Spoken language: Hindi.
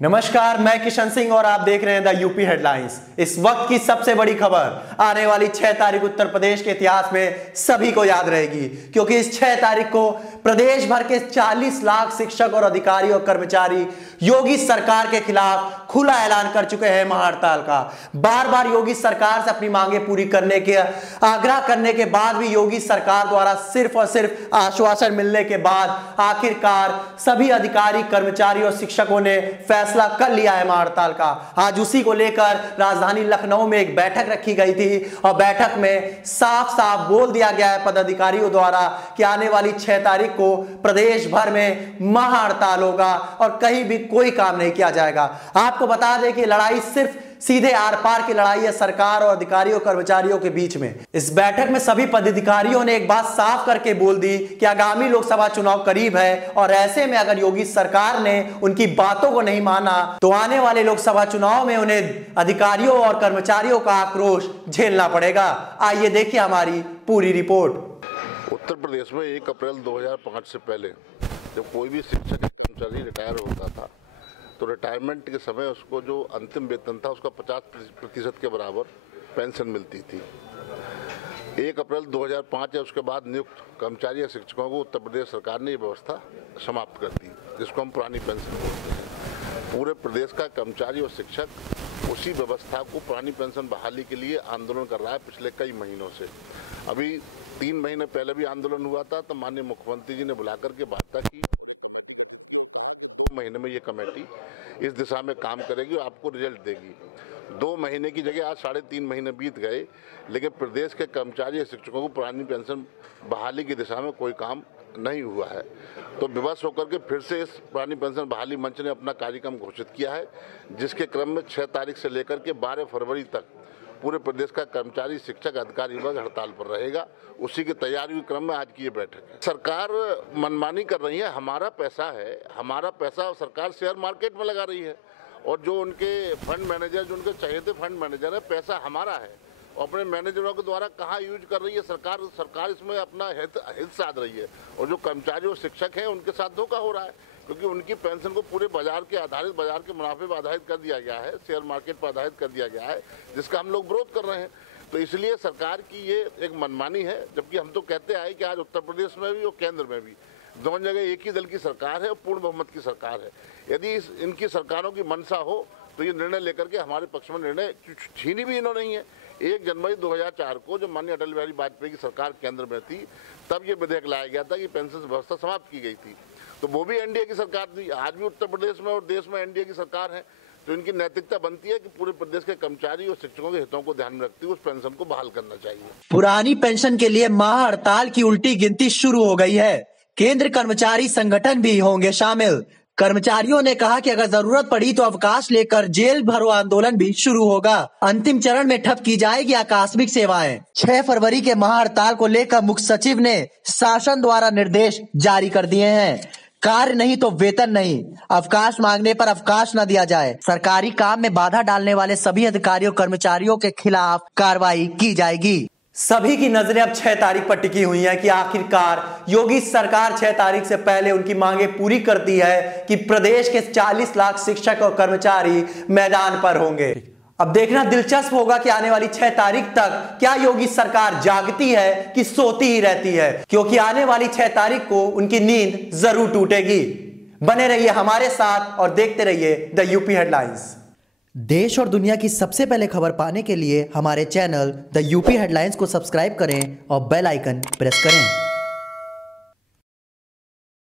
नमस्कार, मैं किशन सिंह और आप देख रहे हैं द यूपी हेडलाइंस। इस वक्त की सबसे बड़ी खबर आने वाली 6 तारीख उत्तर प्रदेश के इतिहास में सभी को याद रहेगी, क्योंकि इस 6 तारीख को प्रदेश भर के 40 लाख शिक्षक और अधिकारी और कर्मचारी योगी सरकार के खिलाफ खुला ऐलान कर चुके हैं महाहड़ताल का। बार बार योगी सरकार से अपनी मांगे पूरी करने के आग्रह करने के बाद भी योगी सरकार द्वारा सिर्फ और सिर्फ आश्वासन मिलने के बाद आखिरकार सभी अधिकारी, कर्मचारी और शिक्षकों ने फैसला कर लिया है महाहड़ताल का। आज उसी को लेकर राजधानी लखनऊ में एक बैठक रखी गई थी और बैठक में साफ साफ बोल दिया गया है पदाधिकारियों द्वारा कि आने वाली 6 तारीख को प्रदेश भर में महाहड़ताल होगा और कहीं भी कोई काम नहीं किया जाएगा। आपको बता दें कि लड़ाई सिर्फ सीधे आर पार की लड़ाई है सरकार और अधिकारियों कर्मचारियों के बीच में। इस बैठक में सभी पदाधिकारियों ने एक बात साफ करके बोल दी कि आगामी लोकसभा चुनाव करीब है और ऐसे में अगर योगी सरकार ने उनकी बातों को नहीं माना तो आने वाले लोकसभा चुनाव में उन्हें अधिकारियों और कर्मचारियों का आक्रोश झेलना पड़ेगा। आइए देखिए हमारी पूरी रिपोर्ट। उत्तर प्रदेश में 1 अप्रैल 2005 से पहले जब कोई भी शिक्षक कर्मचारी रिटायर होता था तो रिटायरमेंट के समय उसको जो अंतिम वेतन था उसका 50% के बराबर पेंशन मिलती थी। 1 अप्रैल 2005 या उसके बाद नियुक्त कर्मचारी या शिक्षकों को उत्तर प्रदेश सरकार ने ये व्यवस्था समाप्त कर दी, जिसको हम पुरानी पेंशन बोलते हैं। पूरे प्रदेश का कर्मचारी और शिक्षक उसी व्यवस्था को पुरानी पेंशन बहाली के लिए आंदोलन कर रहा है पिछले कई महीनों से। अभी 3 महीने पहले भी आंदोलन हुआ था तो माननीय मुख्यमंत्री जी ने बुलाकर के वार्ता की, महीने में ये कमेटी इस दिशा में काम करेगी और आपको रिजल्ट देगी। 2 महीने की जगह आज 3.5 महीने बीत गए, लेकिन प्रदेश के कर्मचारी और शिक्षकों को पुरानी पेंशन बहाली की दिशा में कोई काम नहीं हुआ है। तो विवश होकर के फिर से इस पुरानी पेंशन बहाली मंच ने अपना कार्यक्रम घोषित किया है, जिसके क्रम में 6 तारीख से लेकर के 12 फरवरी तक पूरे प्रदेश का कर्मचारी, शिक्षक, अधिकारी वर्ग हड़ताल पर रहेगा। उसी की तैयारी के क्रम में आज की ये बैठक है। सरकार मनमानी कर रही है, हमारा पैसा सरकार शेयर मार्केट में लगा रही है और जो उनके फंड मैनेजर, जो उनके चहेते फंड मैनेजर है, पैसा हमारा है और अपने मैनेजरों के द्वारा कहाँ यूज कर रही है सरकार इसमें अपना हित साध रही है और जो कर्मचारी और शिक्षक हैं उनके साथ धोखा हो रहा है, क्योंकि उनकी पेंशन को पूरे बाजार के मुनाफे पर आधारित कर दिया गया है, शेयर मार्केट पर आधारित कर दिया गया है, जिसका हम लोग विरोध कर रहे हैं। तो इसलिए सरकार की ये एक मनमानी है, जबकि हम तो कहते आए कि आज उत्तर प्रदेश में भी और केंद्र में भी दोनों जगह एक ही दल की सरकार है और पूर्ण बहुमत की सरकार है। यदि इनकी सरकारों की मंशा हो तो ये निर्णय लेकर के हमारे पक्ष में निर्णय छीनी भी इन्होंने नहीं है। 1 जनवरी 2004 को जब माननीय अटल बिहारी वाजपेयी की सरकार केंद्र में थी तब ये विधेयक लाया गया था कि पेंशन व्यवस्था समाप्त की गई थी, तो वो भी एनडीए की सरकार थी। आज भी उत्तर प्रदेश में और देश में एनडीए की सरकार है, तो इनकी नैतिकता बनती है कि पूरे प्रदेश के कर्मचारी और शिक्षकों के हितों को ध्यान में रखते हुए उस पेंशन को बहाल करना चाहिए। पुरानी पेंशन के लिए महाहड़ताल की उल्टी गिनती शुरू हो गई है। केंद्र कर्मचारी संगठन भी होंगे शामिल। कर्मचारियों ने कहा कि अगर जरूरत पड़ी तो अवकाश लेकर जेल भरो आंदोलन भी शुरू होगा। अंतिम चरण में ठप की जाएगी आकस्मिक सेवाएं। 6 फरवरी के महाहड़ताल को लेकर मुख्य सचिव ने शासन द्वारा निर्देश जारी कर दिए हैं। कार्य नहीं तो वेतन नहीं, अवकाश मांगने पर अवकाश न दिया जाए। सरकारी काम में बाधा डालने वाले सभी अधिकारियों कर्मचारियों के खिलाफ कार्रवाई की जाएगी। सभी की नजरें अब 6 तारीख पर टिकी हुई हैं कि आखिरकार योगी सरकार 6 तारीख से पहले उनकी मांगे पूरी करती है कि प्रदेश के 40 लाख शिक्षक और कर्मचारी मैदान पर होंगे। अब देखना दिलचस्प होगा कि आने वाली 6 तारीख तक क्या योगी सरकार जागती है कि सोती ही रहती है, क्योंकि आने वाली 6 तारीख को उनकी नींद जरूर टूटेगी। बने रहिए हमारे साथ और देखते रहिए द यूपी हेडलाइंस। देश और दुनिया की सबसे पहले खबर पाने के लिए हमारे चैनल द यूपी हेडलाइंस को सब्सक्राइब करें और बेल आइकन प्रेस करें।